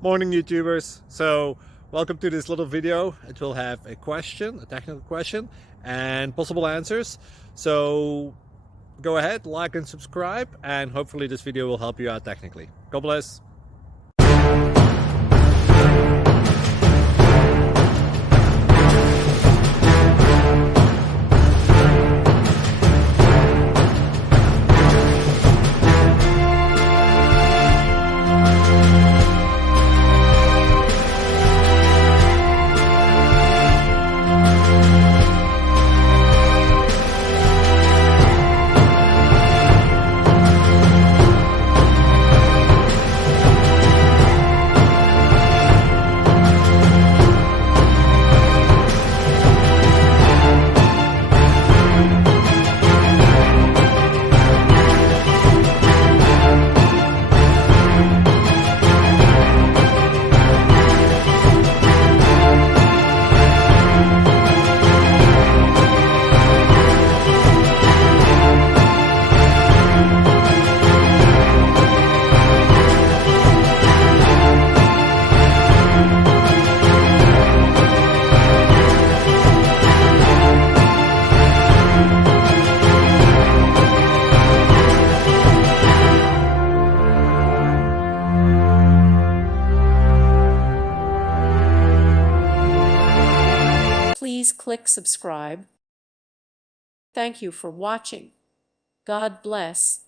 Morning, YouTubers. So welcome to this little video. It will have a question, a technical question, and possible answers. So go ahead, like and subscribe, and hopefully this video will help you out technically. God bless. Please click subscribe. Thank you for watching. God bless.